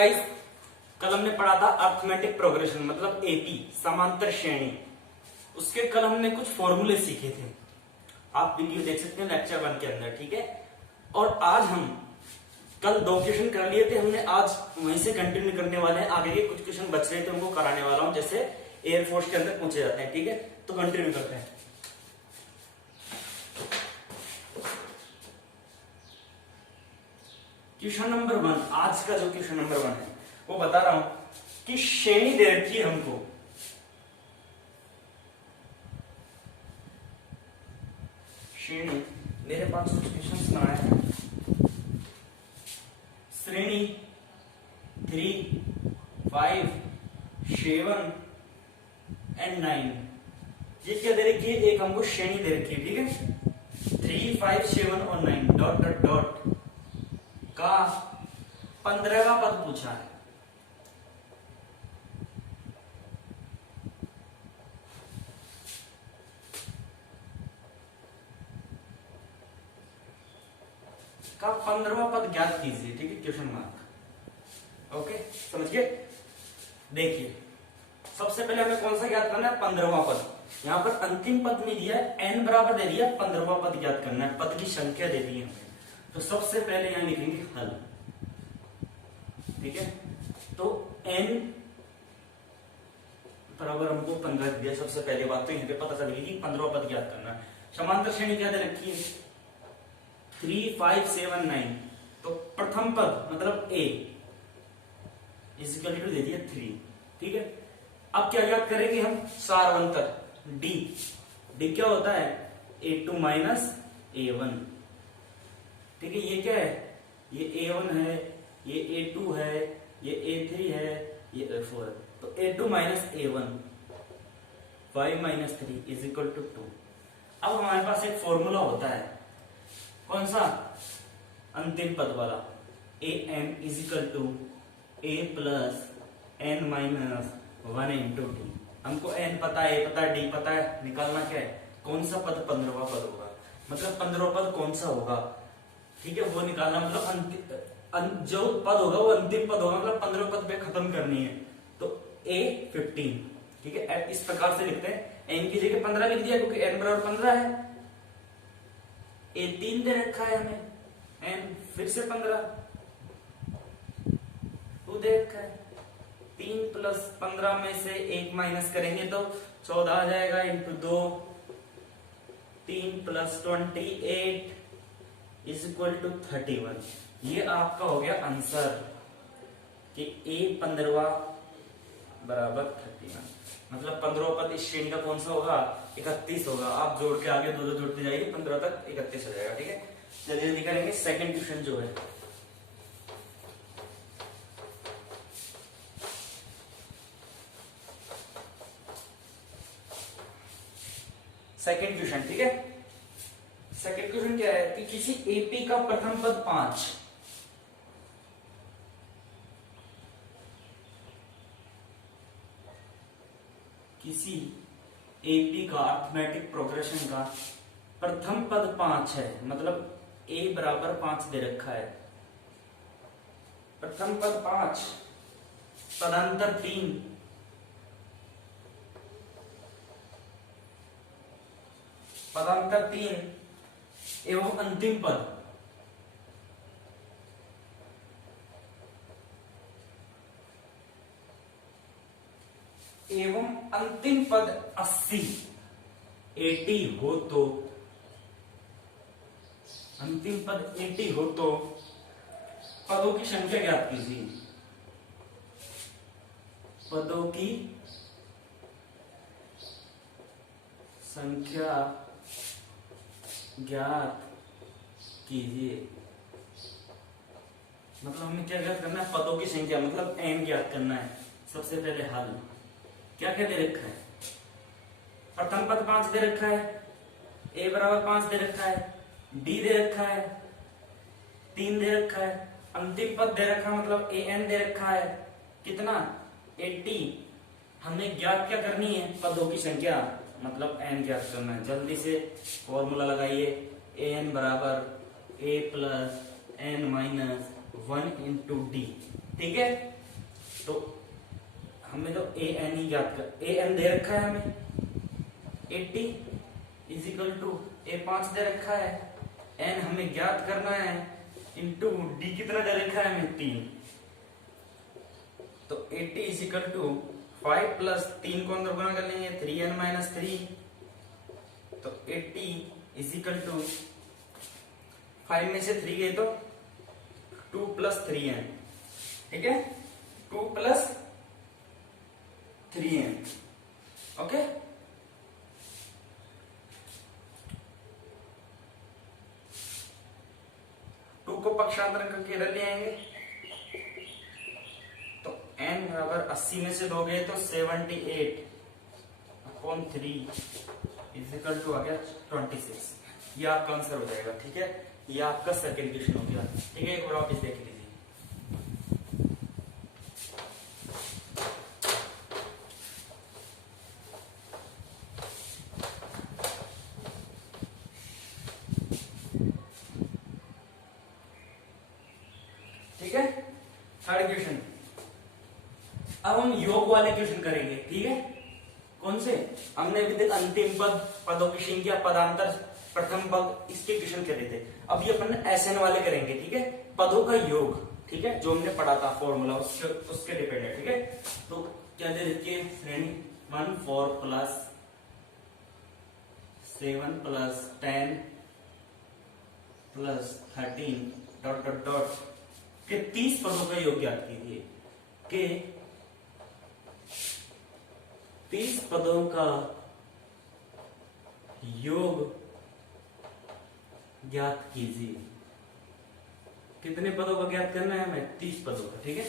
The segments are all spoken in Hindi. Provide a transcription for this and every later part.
गाइस, कल हमने पढ़ा था अर्थमेटिक प्रोग्रेशन मतलब एपी समांतर श्रेणी। उसके कल हमने कुछ फॉर्मूले सीखे थे, आप वीडियो देख सकते हैं लेक्चर 1 के अंदर, ठीक है। और आज हम कल 2 क्वेश्चन कर लिए थे हमने, आज वहीं से कंटिन्यू करने वाले हैं। आगे के कुछ क्वेश्चन बच रहे थे उनको कराने वाला हूं, जैसे एयरफोर्स के अंदर पूछे जाते हैं, ठीक है। तो कंटिन्यू करते हैं। क्वेश्चन नंबर 1, आज का जो क्वेश्चन नंबर 1 है वो बता रहा हूं कि श्रेणी दे रखी है हमको, श्रेणी मेरे पास कुछ क्वेश्चन बनाए हैं। श्रेणी 3, 5, 7 एंड 9, ये क्या दे रखी है? एक हमको श्रेणी दे रखी है, ठीक है। 3, 5, 7 और 9 डॉट डॉट डॉट का 15वां पद पूछा है। का 15वां पद ज्ञात कीजिए, ठीक है, क्वेश्चन मार्क। ओके, समझिए। देखिए, सबसे पहले हमें कौन सा ज्ञात करना है? 15वां पद। यहां पर अंतिम पद नहीं दिया है, n बराबर दे दिया, 15वां पद ज्ञात करना है, पद की संख्या दे दी है हमें। तो सबसे पहले यहां लिखेंगे हल, ठीक है। तो n बराबर हमको 15 दिया, सबसे पहले बात तो यहां पे पता चलेगी कि 15वां पद ज्ञात करना है। समांतर श्रेणी क्या दे रखी है? 3, 5, 7, 9। तो प्रथम पद मतलब a इक्वल टू दे दिया 3, ठीक है। अब क्या ज्ञात करेंगे हम? सारवंतर d। d क्या होता है? a2 माइनस a1, ठीक है। ये क्या है? ये a1 है, ये a2 है, ये a3 है, ये a4 है। तो a2 minus a1 5 minus 3 is equal to 2। अब हमारे पास एक फॉर्मूला होता है, कौन सा? अंतिम पद वाला, an is equal to a plus n minus 1 into d. हमको n पता है, a पता है, d पता है, निकालना क्या है? कौन सा पद 15वां पद होगा, मतलब 15वां पद कौन सा होगा, ठीक है, वो निकालना। मतलब जो पद होगा वो अंतिम पद होगा, मतलब 15वें पद पे खत्म करनी है। तो a15, ठीक है। इस प्रकार से लिखते हैं, n की जगह 15 लिख दिया क्योंकि n बराबर 15 है। a3 दे रखा है हमें, n फिर से 15 दे रखा है। 3 प्लस 15 में से 1 माइनस करेंगे तो 14 आ जाएगा, into 2, 3 plus 28 is equal to 31। ये आपका हो गया आंसर कि a 15वां बराबर 31। मतलब 15वां पद इस श्रेणी का कौन सा होगा? 31 होगा। आप जोड़ के आगे दो जोड़ते जाइए, 15 तक 31 हो जाएगा, ठीक है। जल्दी जल्दी करेंगे। सेकंड क्वेश्चन जो है, सेकंड क्वेश्चन, ठीक है। सेकंड क्वेश्चन क्या है कि किसी एपी का प्रथम पद 5, किसी एपी का अर्थमेटिक प्रोग्रेशन का प्रथम पद 5 है, मतलब a बराबर 5 दे रखा है। प्रथम पद 5, पदांतर 3, पदांतर 3 एवं अंतिम पद एवं अंतिम पद 80 हो तो, अंतिम पद 80 हो तो पदों की संख्या ज्ञात कीजिए। पदों की संख्या ज्ञात कीजिए। मतलब हमें क्या ज्ञात करना है? पदों की संख्या, मतलब n ज्ञात करना है। सबसे पहले हल क्या क्या दे रखा है? प्रथम पद 5 दे रखा है, a बराबर 5 दे रखा है, d दे रखा है, 3 दे रखा है, अंतिम पद दे रखा है, मतलब an दे रखा है। कितना? 80। हमें ज्ञात क्या करनी है? पदों की संख्या, मतलब n ज्ञात करना है। जल्दी से फॉर्मूला लगाइए, an बराबर a plus n minus 1 into d. ठीक है, तो हमें तो ए एन ही ज्ञात कर, ए एन दे रखा है हमें 80 इज इक्वल टू ए 5 दे रखा है, एन हमें ज्ञात करना है, इंटू डी कितना दे रखा है हमें 3, तो 80 इज इक्वल टू 5 प्लस 3 को अंदर गुना कर लेंगे 3n माइनस 3, तो 80 इज इक्वल टू 5 में से 3 गए तो 2 प्लस 3n, ठीक है, 2 प्लस 3n, ओके। को पक्षांतरण करके इधर ले आएंगे, तो n बराबर 80 में से दोगे तो 78 अपॉन 3 इज इक्वल टू आ गया 26। ये आपका आंसर हो जाएगा, ठीक है। ये आपका सेकंड क्वेश्चन हो गया, ठीक है। एक बार आप इस देख लीजिए, ठीक है। थर्ड क्वेश्चन, अब हम योग वाले क्वेश्चन करेंगे, ठीक है। कौन से? हमने अभी तक अंतिम पद, पदों की संख्या, पदांतर, प्रथम पद, इसके क्वेश्चन करे थे। अब ये अपन एसएन वाले करेंगे, ठीक है, पदों का योग, ठीक है, जो हमने पढ़ा था फॉर्मूला, उसके डिपेंड है, ठीक है। तो क्या दे रखी है श्रेणी 1 4 plus 7 plus 10 plus 13 dot dot dot के 30 पदों का योग ज्ञात कीजिए, के 30 पदों का योग ज्ञात कीजिए। कितने पदों का ज्ञात करना है हमें? 30 पदों का, ठीक है।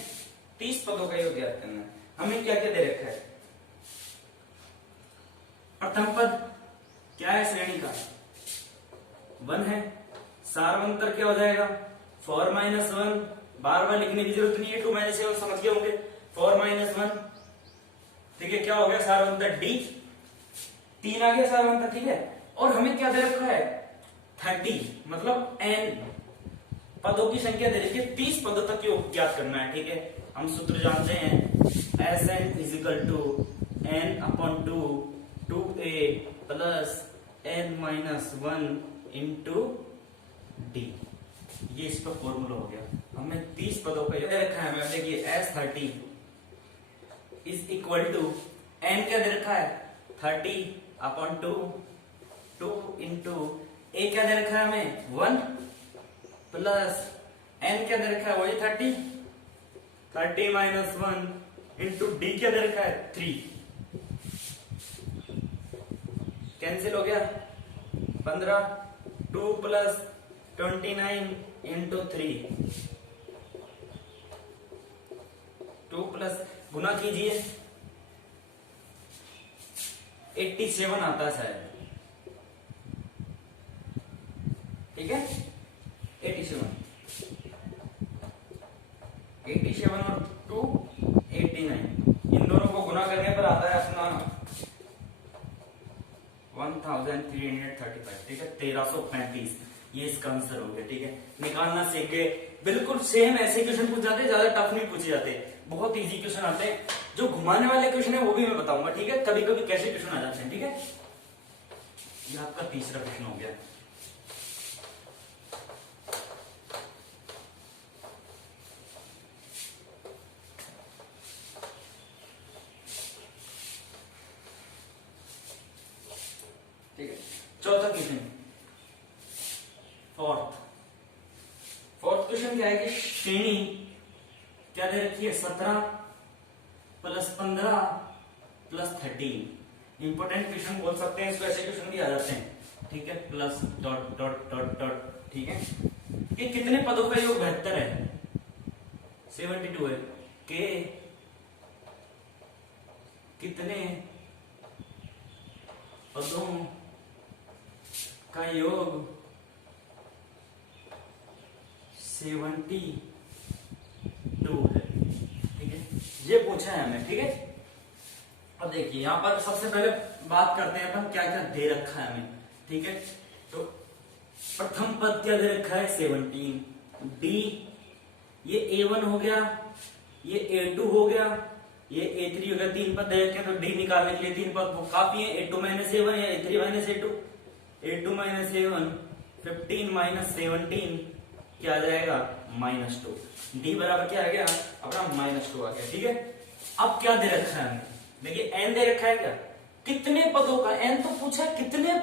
30 पदों का योग ज्ञात करना है। हमें क्या क्या दे रखा है? प्रथम पद क्या है श्रेणी का? 1 है। सारवंतर क्या हो जाएगा? 4 माइनस 1, बार बार लिखने की जरूरत नहीं है, 2 माइनस 7 समझ गए होंगे। 4 माइनस 1, ठीक है, क्या हो गया सारवंतर? डी। 3 आ गया सारवंतर, ठीक है। और हमें क्या दे रखा है? 30, मतलब n पदों की संख्या दे रखी है, 30 पदों तक योग ज्ञात करना है, ठीक है। हम सूत्र जानते हैं, Sn is equal to n upon 2 2a plus n minus 1 into d. ये इसका फॉर्मूला हो गया। हमें 30 पदों का योग दे रखा है, हमें देखिए S30 is equal to n क्या दे रखा है? 30 अपॉन 2 इंटू ए क्या दे रखा है हमें? 1 प्लस n क्या दे रखा है? वही 30 माइनस 1 इंटू डी क्या दे रखा है? 3। कैंसिल हो गया 15, 2 प्लस 29 इंटू 3, 2 प्लस गुना कीजिए 87 आता है शायद, ठीक है। 87 और 2 89, इन दोनों को गुना करने पर आता है अपना 1335, ठीक है, 1335। ये इसका आंसर हो गया, ठीक है। निकालना सीख गए। बिल्कुल सेम ऐसे क्वेश्चन पूछ जाते, ज्यादा टफ नहीं पूछे जाते, बहुत इजी क्वेश्चन आते हैं। जो घुमाने वाले क्वेश्चन है वो भी मैं बताऊंगा, ठीक है। कभी कभी कैसे क्वेश्चन आ जाते हैं, ठीक है। ये आपका तीसरा क्वेश्चन हो गया। चौथा क्वेश्चन, फोर्थ क्वेश्चन क्या है कि श्रेणी क्या दे रखी है? 17 प्लस 15 प्लस 13। इंपोर्टेंट क्वेश्चन बोल सकते हैं इसको, ऐसे क्वेश्चन भी आ जाते हैं, ठीक है। Plus dot dot dot dot, ठीक है। कि कितने पदों का योग 72 है? 72 है। के कितने पदों का योग 72 है, ठीक है। ये पूछा है हमें, ठीक है। अब देखिए यहां पर सबसे पहले बात करते हैं अपन क्या क्या दे रखा है हमें, ठीक है। तो प्रथम पद क्या दे रखा है? 17। डी ये A1 हो गया, ये A2 हो गया, ये A3 हो गया, 3 पद दे रखे हैं तो D निकालने के लिए 3 पद वो काफी है, A2 माइनस A1 या A3 minus A2, A2 minus A1 15 minus 17 क्या आ जाएगा -2, D बराबर क्या आ गया अपना -2 आ गया। ठीक है, अब क्या दे रखा है हमें, देखिए n दे रखा है, क्या कितने पदों का, n तो पूछा है कितने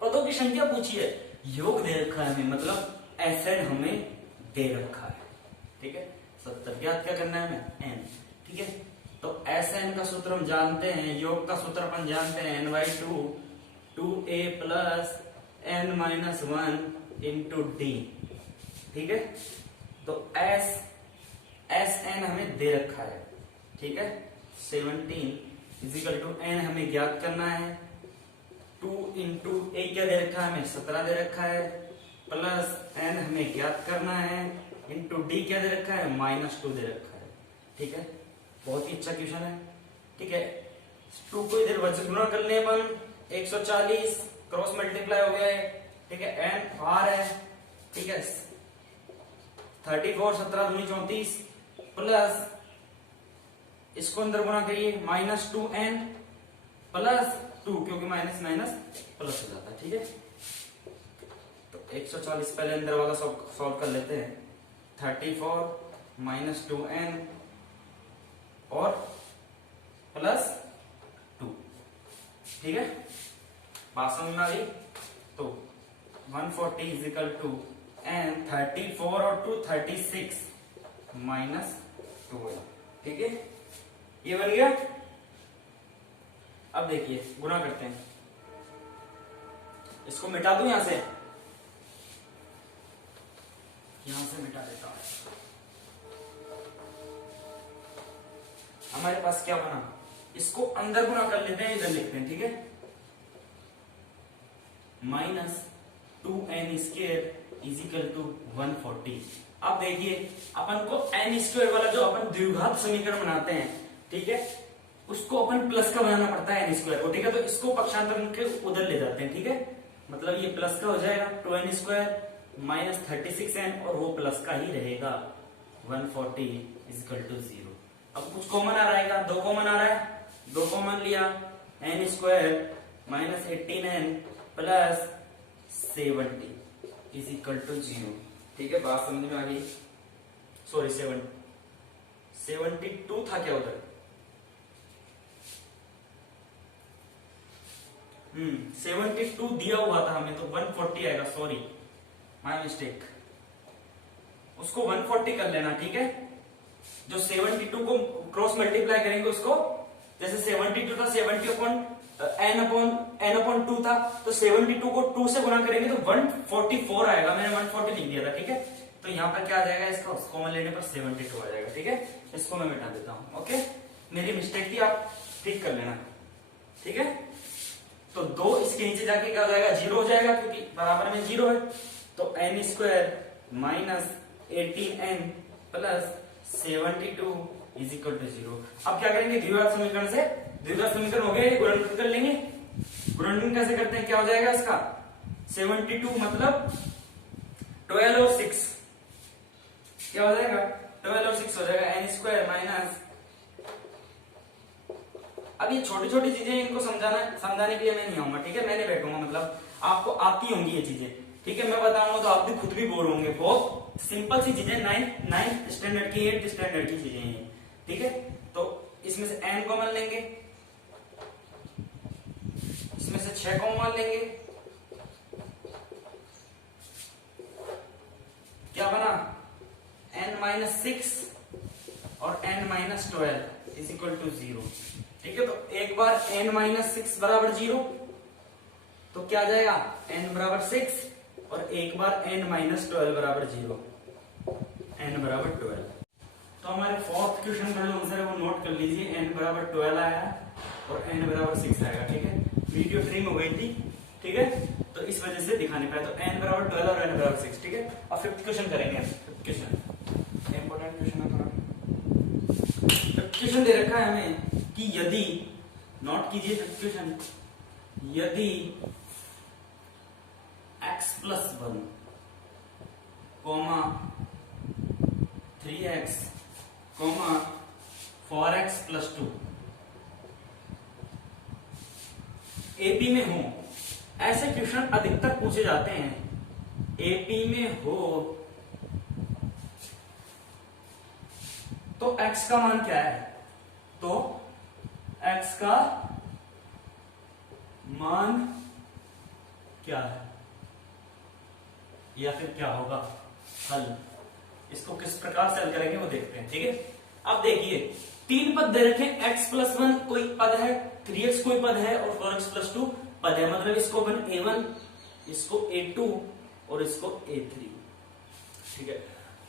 पदों की संख्या पूछी है, योग दे रखा है हमें, मतलब Sn हमें दे रखा है। ठीक है, 70 ज्ञात क्या करना है हमें n। ठीक है, तो Sn का सूत्र हम जानते हैं, योग का सूत्र अपन जानते हैं n/2 2a plus n minus 1 into d. ठीक है, तो Sn हमें दे रखा है। ठीक है, 17 इजिकल टू n हमें ज्ञात करना है, 2 इंटू a क्या दे रखा है हमें 17 दे रखा है, प्लस n हमें ज्ञात करना है, इंटू d क्या दे रखा है -2 दे रखा है। ठीक है, बहुत ही अच्छा क्वेश्चन है। ठीक है, 2 को इधर वज्र गुणा कर ले अपन, 140 क्रॉस मल्टीप्लाई हो गया है। ठीक है, n बाहर है। ठीक है, 34 17 दूनी 34 प्लस इसको अंदर गुणा करिए -2n प्लस 2, क्योंकि माइनस माइनस प्लस हो जाता है। ठीक है, तो 140 पहले अंदर वाला सॉल्व कर लेते हैं, 34 -2n और प्लस 2। ठीक है, बात समझ में आ गई, तो 140 इजिकल टू n 34 और 2 36 -12। ठीक है, ये बन गया। अब देखिए गुणा करते हैं, इसको मिटा दूं यहां से मिटा देता हूं। हमारे पास क्या बना, इसको अंदर गुणा कर लेते हैं, इधर लिखते हैं। ठीक है, -2n² इजिकल टू 140। अब देखिए अपन को n² वाला जो अपन द्विघात समीकरण बनाते हैं, ठीक है, उसको अपन प्लस का बनाना पड़ता है n² को। ठीक है, तो इसको पक्षांतर के उधर ले जाते हैं। ठीक है, मतलब ये प्लस का हो जाएगा 2n² -36n और वो प्लस का ही रहेगा 140 इजिकल टू 0। अब कुछ कॉमन आ रहेगा, 2 कॉमन आ रहा है, 2 कॉमन लिया, n² -18n plus 70 is equal to 0। ठीक है, बात समझ में आ गई। सॉरी 72 था क्या उधर, 72 दिया हुआ था हमें, तो 140 आएगा, सॉरी माय मिस्टेक, उसको 140 कर लेना। ठीक है, जो 72 को क्रॉस मल्टीप्लाई करेंगे उसको, जैसे 72 था 70 n/2 था, तो 72 को 2 से गुणा करेंगे तो 144 आएगा, मैंने 140 लिख दिया था। ठीक है, तो यहाँ पर क्या आ जाएगा, इसका कॉमन लेने पर 72 आ जाएगा। ठीक है, इसको मैं मिटा देता हूं। ओके, मेरी मिस्टेक थी, आप ठीक कर लेना। ठीक है, तो 2 इसके नीचे जाके क्या हो जाएगा 0 हो जाएगा, क्योंकि बराबर में 0 है, तो n² -18n plus 72 is equal to 0। अब क्या करेंगे, द्विघात समीकरण से, द्विघात समीकरण हो गया, गुणनखंड कर लेंगे। गुणनखंड कैसे करते हैं, क्या हो जाएगा इसका 72 मतलब 12 और 6 क्या हो जाएगा, 12 और 6 हो जाएगा, n² माइनस। अब ये छोटी छोटी चीजें, इनको समझाने के लिए मैं नहीं आऊंगा। ठीक है, मैं नहीं बैठूंगा, मतलब आपको आती होंगी ये चीजें। ठीक है, मैं बताऊंगा तो आप भी खुद भी बोर होंगे। बहुत सिंपल सी चीजें, 9th स्टैंडर्ड की 8th स्टैंडर्ड की चीजें हैं। ठीक है, तो इसमें से n कॉमन लेंगे, इसमें से 6 कॉमन लेंगे, क्या बना n-6 और n-12 इज इक्वल टू 0। ठीक है, तो एक बार n-6 बराबर 0, तो क्या आ जाएगा n बराबर 6, और एक बार n-12 बराबर 0, n बराबर 12। तो हमारे 4th क्वेश्चन का जो आंसर है वो नोट कर लीजिए, n बराबर 12 आया और n बराबर 6 आएगा। ठीक है, वीडियो ट्रिम हो गई थी। ठीक है, तो इस वजह से दिखाने पाया, तो n बराबर 12 और n बराबर 6। ठीक है, अब 5th क्वेश्चन करेंगे। 5th क्वेश्चन इंपॉर्टेंट क्वेश्चन है थोड़ा। 5th क्वेश्चन दे रखा है हमें कि यदि, नोट कीजिए 5th क्वेश्चन, यदि x+1, 3x comma 4x plus 2 AP में हो। ऐसे क्वेश्चन अधिकतर पूछे जाते हैं। एपी में हो तो x का मान क्या है? तो x का मान क्या है या फिर क्या होगा हल। इसको किस प्रकार से हल करेंगे वो देखते हैं। ठीक है, अब देखिए तीन पद दे रखे, x प्लस 1 कोई पद है, 3x कोई पद है और 4x प्लस 2 पद है। मतलब इसको अपन a1, इसको a2 और इसको a3। ठीक है,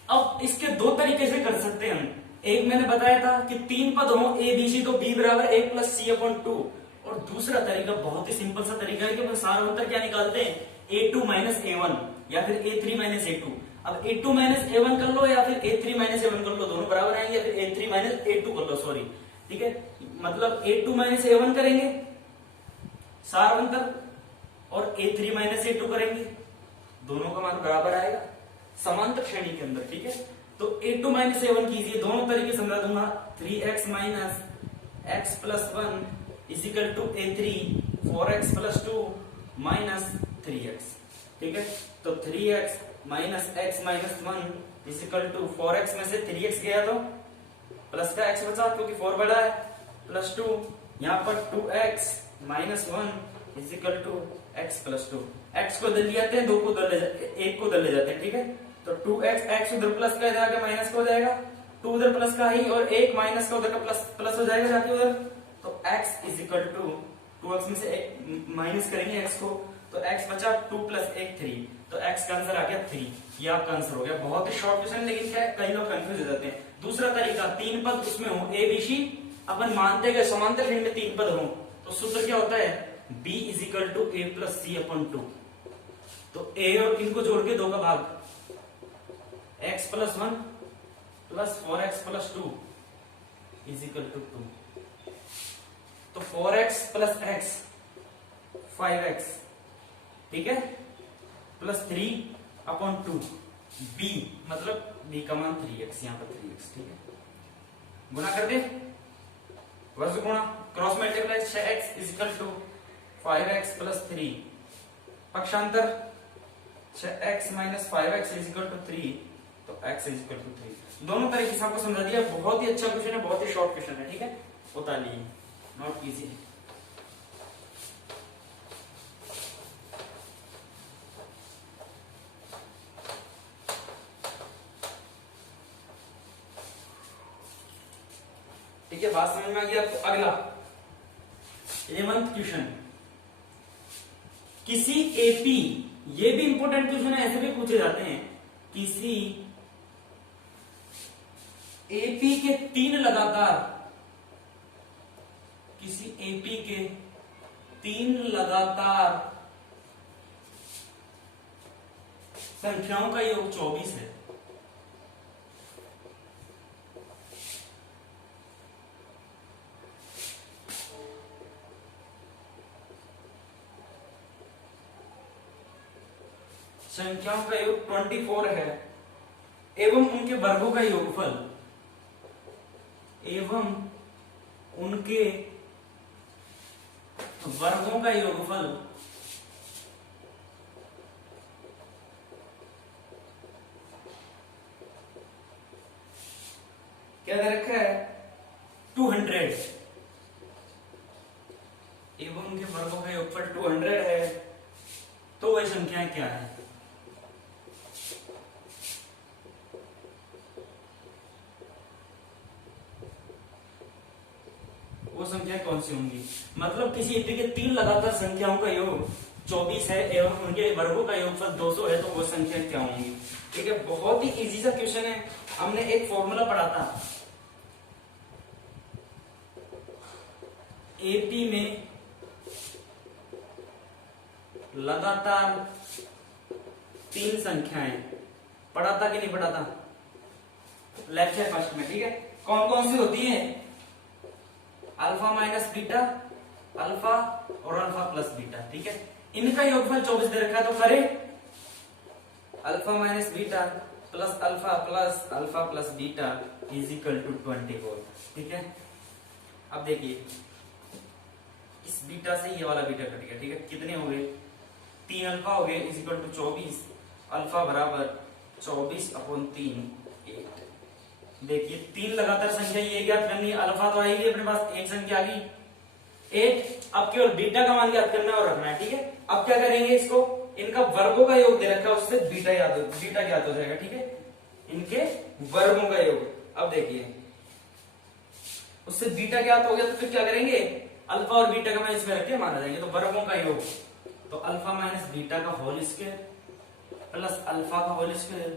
अब इसके दो तरीके से कर सकते हैं हम। एक मैंने बताया था कि तीन पद हो a b c तो b बराबर a प्लस c अपॉन 2। और दूसरा तरीका बहुत ही सिंपल सा तरीका है कि अपन सारा अंतर क्या निकालते हैं, a2 माइनस a1 या फिर a3 माइनस a2। अब a2 माइनस a1 कर लो या फिर a3 माइनस a1 कर लो, दोनों बराबर आएंगे, या फिर a3 माइनस a2 कर लो, सॉरी। ठीक है, मतलब a2 माइनस a1 करेंगे सार अंतर और a3 माइनस a2 करेंगे, दोनों का मान बराबर आएगा समांतर श्रेणी के अंदर। ठीक है, तो a2 माइनस a1 कीजिए, दोनों तरीके समझा दूंगा। 3x minus x plus 1 equal to a3, 4x plus 2 minus 3x। ठीक है, तो 3x minus x minus 1 equal to 4x में से 3x गया तो प्लस का x बचा क्योंकि 4 बड़ा है, प्लस 2 यहाँ पर 2x minus 1 equal to x plus 2। x को इधर ले जाते हैं, दो को इधर ले जाते, एक को इधर ले जाते हैं। ठीक है, तो 2x, x उधर प्लस का इधर आके माइनस का हो जाएगा, 2 उधर प्लस का ही और एक माइनस का उधर का प्लस प्लस हो जाएगा जाके उधर। तो x इजिकल टू 2x में से माइनस करेंगे x को, तो x बचा 2 प्लस 1 3, तो x का आंसर आ गया 3। ये आपका आंसर हो गया। बहुत ही शॉर्ट क्वेश्चन, लेकिन क्या कई लोग कंफ्यूज हो जाते हैं। दूसरा तरीका, तीन पद उसमें हो a b c, अपन मानते हैं समांतर श्रेणी में तीन पद हो तो सूत्र क्या होता है, b equal to a plus c upon 2। तो a और इनको जोड़ के 2 का भाग, x plus 1 plus 4x plus 2 equal to 2। तो 4x प्लस x 5x, ठीक है, प्लस 3 अपॉन 2, b मतलब b का मान 3x, यहाँ पर 3x। ठीक है, गुना कर दे, वर्ग गुणा, cross multiply, 6x equal to 5x plus 3, पक्षांतर 6x minus 5x is equal to 3, तो x इजिकल टू 3। दोनों तरीके से आपको समझा दिया। बहुत ही अच्छा क्वेश्चन है, बहुत ही शॉर्ट क्वेश्चन है। ठीक है, बता लीजिए, नॉट इजी। ठीक है, बात समझ में आ गई आपको। अगला 11th क्वेश्चन, किसी एपी, ये भी इंपॉर्टेंट क्वेश्चन है, ऐसे भी पूछे जाते हैं। किसी एपी के तीन लगातार, किसी एपी के तीन लगातार संख्याओं का योग 24 है। संख्याओं का योग 24 है एवं उनके वर्गों का योगफल, एवं उनके वर्गों का योगफल क्या दे रखा है, 200। एवं उनके वर्गों का योगफल 200 है, तो वह संख्याएं क्या है। वो संख्या कौन सी होंगी, मतलब किसी एपी के तीन लगातार संख्याओं का योग 24 है एवं उनके वर्गों का योगफल 200 है, तो वो संख्या क्या होंगी। ठीक है, बहुत ही इजी सा क्वेश्चन है। हमने एक फॉर्मूला पढ़ा था, एपी में लगातार तीन संख्याएं, पढ़ा था कि नहीं पढ़ा था, लेक्चर फर्स्ट में। ठीक है, कौन कौन सी होती है, अल्फा माइनस बीटा, अल्फा और अल्फा प्लस बीटा। ठीक है, इनका योगफल 24 दे रखा है, तो करे alpha minus beta plus alpha plus beta is equal to 24। ठीक है, अब देखिए इस बीटा से ये वाला बीटा कट गया। ठीक है, कितने हो गए, 3 अल्फा हो गए इज इक्वल टू 24, अल्फा बराबर 24/3 8। देखिए 3 लगातार संख्या ये ज्ञात करनी है, अल्फा तो आएगी अपने पास, एक संख्या आ गई 8। अब केवल बीटा का मान ज्ञात करना है और रखना है। ठीक है, अब क्या करेंगे, इसको इनका वर्गों का योग दे रखा है, उससे बीटा ज्ञात हो जाएगा। ठीक है, इनके वर्गों का योग। अब देखिए उससे बीटा ज्ञात हो गया तो फिर क्या करेंगे, अल्फा और बीटा का मान इसमें रख के माना जाएंगे, तो वर्गों का योग, तो अल्फा माइनस बीटा का होल स्क्वायर प्लस अल्फा का whole square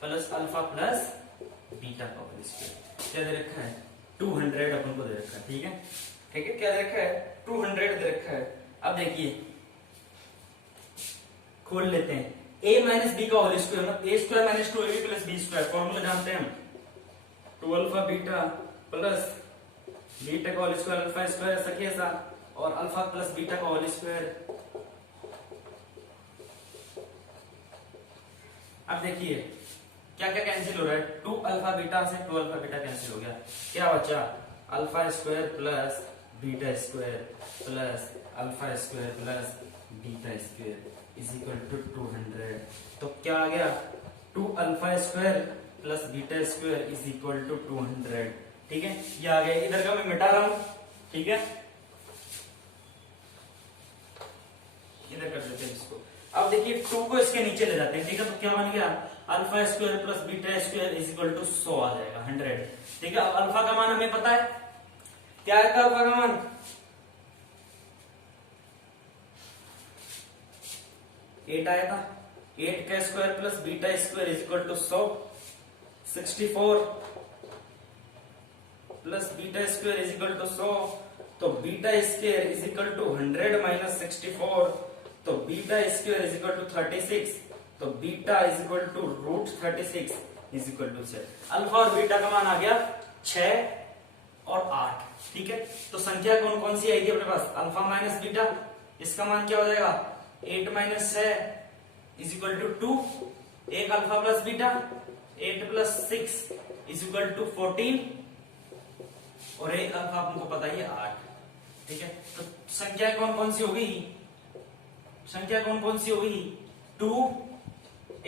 plus alpha plus beta का होल स्क्वायर। क्या दे रखा है, 200 अपन को दे रखा है। ठीक है, ठीक है, क्या दे रखा है, 200 दे रखा है। अब देखिए खोल लेते हैं, a माइनस बी का होल स्क्वायर मतलब a square minus 2ab plus b square, formula जानते हैं हम, 2 अल्फा बीटा प्लस बीटा का होल स्क्वायर अल्फा स्क्वायर ऐसा कैसा, और अल्फा प्लस बीटा का होल स्क्वायर। अब देखिए क्या क्या कैंसिल हो रहा है, 2 अल्फा बीटा से 2 अल्फा बीटा कैंसिल हो गया, क्या बचा, alpha square plus beta square plus alpha square plus beta square is equal to 200। तो क्या आ गया, 2 alpha square plus beta square is equal to 200। ठीक है, ये आ गया, इधर का मैं मिटा रहा हूं। ठीक है, इधर कर देते हैं इसको। अब देखिए 2 को इसके नीचे ले जाते हैं। ठीक है, तो क्या बन गया, alpha square plus beta square is equal to 100 आ जाएगा, 100। ठीक है, अब अल्फा का मान हमें पता है, क्या आया था अल्फा का मान, 8 आया था, 8 का square plus beta square is equal to 100, 64 plus beta square is equal to 100, तो beta square is equal to 100 minus 64, तो beta square is equal to 36, तो beta is equal to root 36 is equal to 6। Alpha और बीटा का मान आ गया 6 और 8। ठीक है, तो संख्या कौन कौन सी आई थी अपने पास, अल्फा माइनस बीटा, इसका मान क्या हो जाएगा, 8 माइनस 6 इज इक्वल टू 2, एक alpha plus beta, 8 plus 6 is equal to 14, और एक अल्फा आपको पता ही है 8। ठीक है, तो संख्या कौन कौन सी होगी, संख्या कौन कौन सी होगी, 2,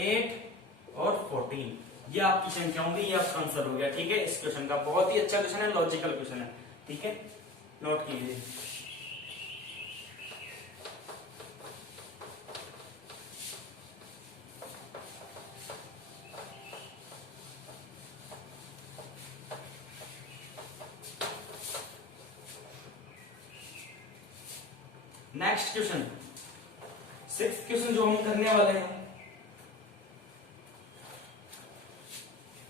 8 और 14, ये आपकी संख्या होंगी, ये आपका आंसर हो गया। ठीक है, इस क्वेश्चन का बहुत ही अच्छा क्वेश्चन है, लॉजिकल क्वेश्चन है। ठीक है, नोट कीजिए। नेक्स्ट क्वेश्चन, 6th क्वेश्चन जो हम करने वाले हैं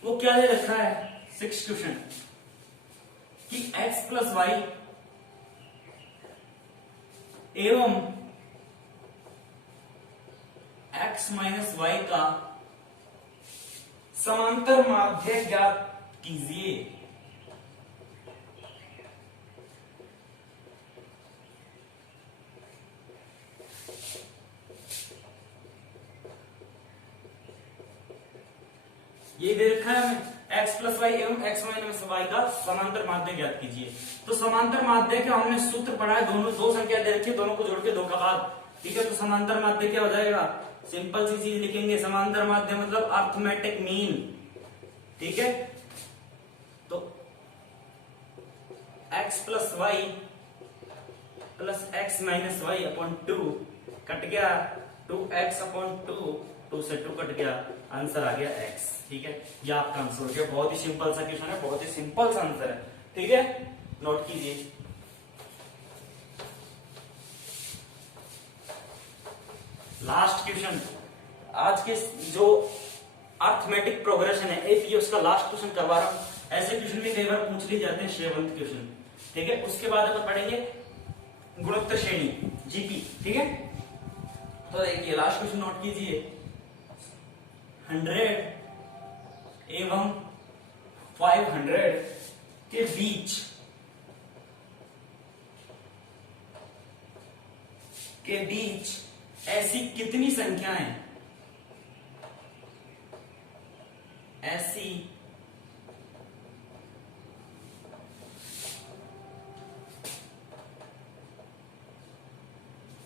वो क्या दे रखा है, 6th क्वेश्चन कि x प्लस वाई एवं x माइनस वाई का समांतर माध्य ज्ञात कीजिए। ये दे रखा है हमें, x प्लस वाई एवं x माइनस वाई का समांतर माध्य ज्ञात कीजिए। तो समांतर माध्य का हमने सूत्र पढ़ा है, दोनों दो संख्या दे रखी है, दोनों को जोड़ के 2 का बाद। ठीक है, तो समांतर माध्य क्या हो जाएगा, सिंपल सी चीज लिखेंगे, समांतर माध्य मतलब अर्थमेटिक मीन। ठीक है, तो x plus y plus x minus y upon 2 cut गया, 2x अपॉन 2 से 2 कट गया, आंसर आ गया x। ठीक है, ये आपका आंसर हो गया, बहुत ही सिंपल सा क्वेश्चन है, बहुत ही सिंपल सा आंसर है। ठीक है, नोट कीजिए। लास्ट क्वेश्चन आज के जो अर्थमेटिक प्रोग्रेशन है, एक ये उसका लास्ट क्वेश्चन करवा रहा हूं। ऐसे क्वेश्चन भी कई बार पूछ लिए जाते हैं, शेवंत क्वेश्चन। ठीक है, उसके बाद अपन पढ़ेंगे गुणोत्तर श्रेणी, जीपी। ठीक है, तो देखिए लास्ट क्वेश्चन नोट कीजिए, 100 एवं 500 के बीच ऐसी कितनी संख्याएं ऐसी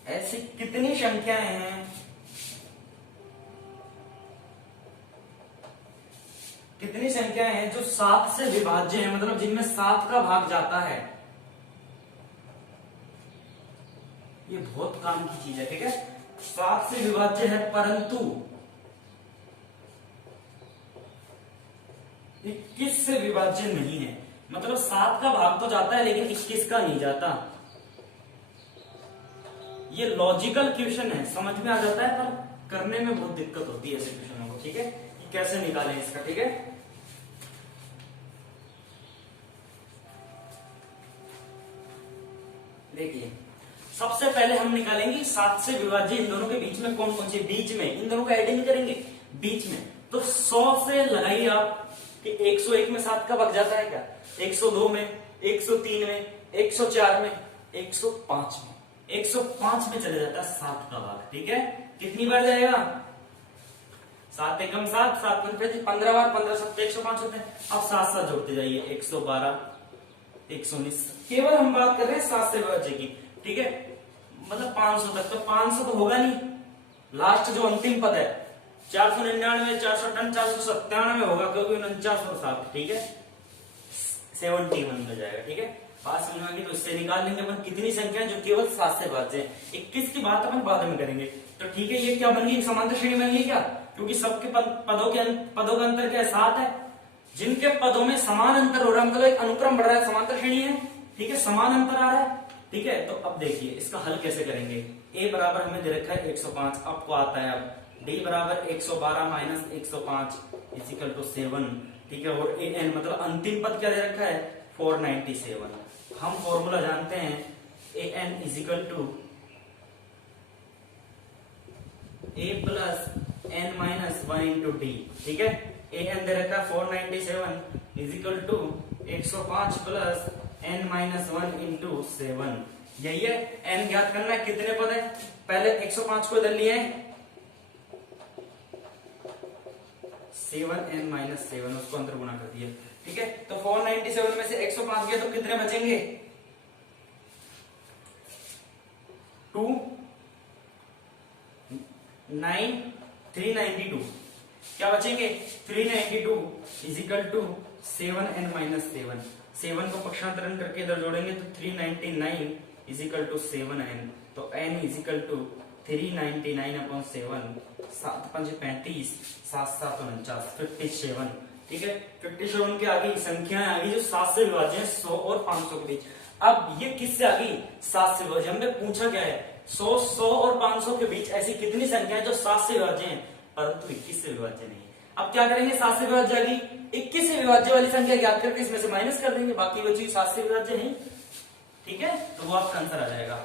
ऐसी कितनी संख्याएं हैं, कितनी संख्याएं हैं जो 7 से विभाज्य है, मतलब जिनमें 7 का भाग जाता है। ये बहुत काम की चीज है, ठीक है। 7 से विभाज्य है परंतु 21 से विभाज्य नहीं है, मतलब 7 का भाग तो जाता है लेकिन 21 का नहीं जाता। ये लॉजिकल क्वेश्चन है, समझ में आ जाता है पर करने में बहुत दिक्कत होती है ऐसे क्वेश्चनों को, ठीक है। कि कैसे निकालें इसका, ठीक है। देखिए सबसे पहले हम निकालेंगे 7 से विभाज्य इन दोनों के बीच में कौन कौन से, बीच में इन दोनों का एडिंग करेंगे बीच में। तो 100 से लगाइए आप कि 101 में 7 का भाग जाता है क्या, 102 में, 103 में, 104 में, 105 में, 105 में चले जाता है 7 का भाग, ठीक है। कितनी बार जाएगा, 7 एकम 7, 7 पंजे 15 बार, 15 7 105 होते हैं। अब 7 7 जोड़ते जाइए, 112, 119। केवल हम बात कर रहे हैं 7 से विभाज्य की, ठीक है। मतलब 500 तक, तो 500 तो होगा नहीं, लास्ट जो अंतिम पद है 499, 458, 497 होगा, क्योंकि 49 और 7, ठीक है, 71 में जाएगा, ठीक है। बात समझ में आ गई, तो इससे निकाल लेंगे अपन कितनी संख्या जो केवल 7 से विभाज्य है। 21 की बात अपन बाद में करेंगे। तो ठीक है, ये क्या बन गई, समांतर श्रेणी बन गई क्या, क्योंकि सबके पदों का अंतर क्या है, 7 है। जिनके पदों में समान अंतर हो रहा है, मतलब एक अनुक्रम बढ़ रहा है, समांतर श्रेणी है, ठीक है, समान अंतर आ रहा है, ठीक है। तो अब देखिए इसका हल कैसे करेंगे। a बराबर हमें दे रखा है 105, आपको आता है। अब d बराबर 112 माइनस 105 इजिकल टू 7, ठीक है। और an मतलब अंतिम पद क्या दे रखा है, 497। हम फॉर्मूला जानते हैं an equal to a plus n minus 1 into d, ठीक है। an दे रखा है 497 equal to 105 plus n minus 1 into 7, यही है। n ज्ञात करना है, कितने पद है, पहले 105 को इधर लिए 7n माइनस 7, उसको अंदर गुणा कर दिया, ठीक है। तो 497 में से 105 गया तो कितने बचेंगे, 2 9 392, क्या बचेंगे 392 इजिकल टू 7n माइनस 7। 7 को पक्षांतरण करके इधर जोड़ेंगे तो 399 इजिकल टू 7n, तो n इजिकल टू 399 अपॉन 7, 7 5 35, 7 7 49, 57, ठीक है। 57 के आगे संख्याएं आ गई जो 7 से विभाज्य है, 100 और 500 के बीच। अब ये किससे आ गई, 7 से विभाज्य। हमने पूछा क्या है, 100 100 और 500 के बीच ऐसी कितनी संख्या है जो 7 से विभाज्य है परंतु 21 से विभाज्य नहीं है। अब क्या करेंगे, 7 से विभाज्य आ गई, 21 से विभाज्य वाली संख्या ज्ञात करके इसमें से माइनस कर देंगे, बाकी बची 7 से विभाज्य नहीं, ठीक है। तो वो आपका आंसर आ जाएगा,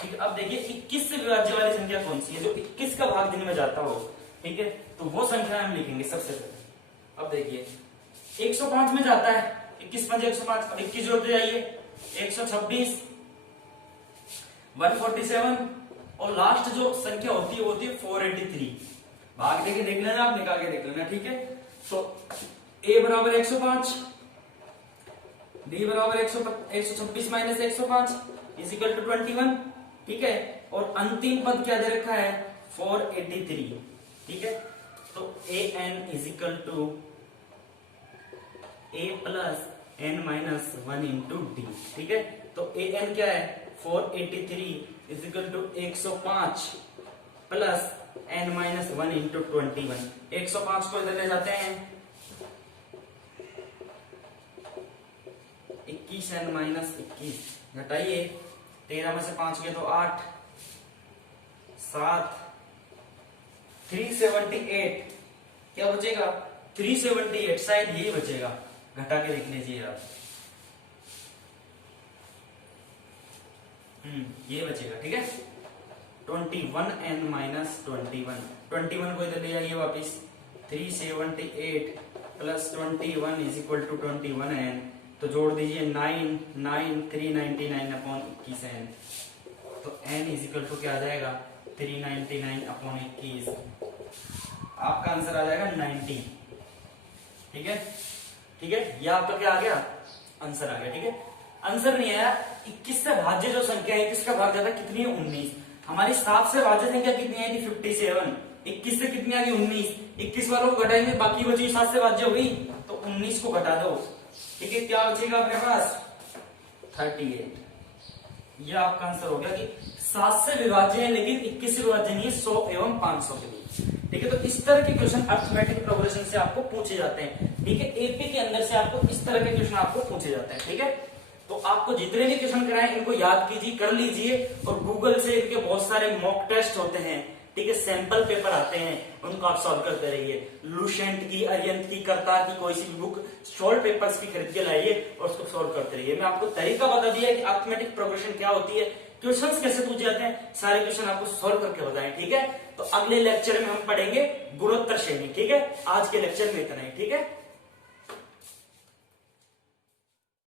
ठीक है। अब देखिए 21 से विभाज्य वाली संख्या कौन सी है, जो 21 का भाग देने में जाता हो, ठीक है। तो वो संख्या हम लिखेंगे सबसे पहले। अब देखिए 105 में जाता है, 21 5 105, अब 21 जोड़ते जाइए, 126, 147 और लास्ट जो संख्या होती है वो होती है 483। भाग देके देख लेना, आप निकाल के देख लेना, ठीक है। तो a बराबर 105, d बराबर 126 माइनस 105 इजिकल टू 21, ठीक है। और अंतिम पद क्या दे रखा है, 483, ठीक है। तो an equal to a plus n minus 1 into d, ठीक है। तो an क्या है, 483 equal to 105 plus n minus 1 into 21। 105 को इधर ले जाते हैं, 21n माइनस 21 घटाइए, 13 में से 5 गए तो 8, 7, 378, क्या बचेगा 378, शायद यही बचेगा, घटा के देख लीजिए आप। ये बचेगा, ठीक है। 21n माइनस 21 को इधर ले जाइए वापिस, 378 plus 21 is equal to 21n, तो जोड़ दीजिए 9 9 399 अपॉन 21n, तो n इज इक्वल टू क्या आ जाएगा 399 अपॉन 21, आपका आंसर आ जाएगा 90, ठीक है, ठीक है, ये आपका क्या आ गया, आंसर आ गया। ठीक है, आंसर नहीं आया। 21 से भाज्य जो संख्या है, 21 का भाग जाता कितनी है, 19। हमारी 7 से भाज्य संख्या कितनी आई थी, 57। 21 से कितनी आ गई, 19। 21 वालों को घटाएंगे, बाकी बची 7 से भाज्य हुई, तो 19 को घटा दो। ठीक है, क्या बचेगा आपके पास, 38। यह आपका आंसर हो गया कि 7 से विभाज्य है लेकिन 21 से विभाज्य नहीं है, 100 एवं 500 के बीच। ठीक है, तो इस तरह के क्वेश्चन अरिथमेटिक प्रोग्रेशन से आपको पूछे जाते हैं। ठीक है, एपी के अंदर से आपको इस तरह के क्वेश्चन आपको पूछे जाते हैं। ठीक है, तो आपको जितने भी क्वेश्चन कराए इनको याद कीजिए, कर लीजिए, और गूगल से इनके बहुत सारे मॉक टेस्ट होते हैं। ठीक है, सैंपल पेपर आते हैं, उनको आप सॉल्व करते रहिए। लुसेंट की, अरिहंत की, करतार की कोई सी भी बुक सॉल्व पेपर्स की खरीद के लाइए और उसको सॉल्व करते रहिए। मैं आपको तरीका बता दिया है कि अरिथमेटिक प्रोग्रेशन क्या होती है, क्वेश्चंस कैसे पूछे जाते हैं, सारे क्वेश्चन आपको सॉल्व करके बताएं। ठीक है, तो अगले लेक्चर में हम पढ़ेंगे गुणोत्तर श्रेणी। ठीक है, आज के लेक्चर में इतना ही। ठीक है।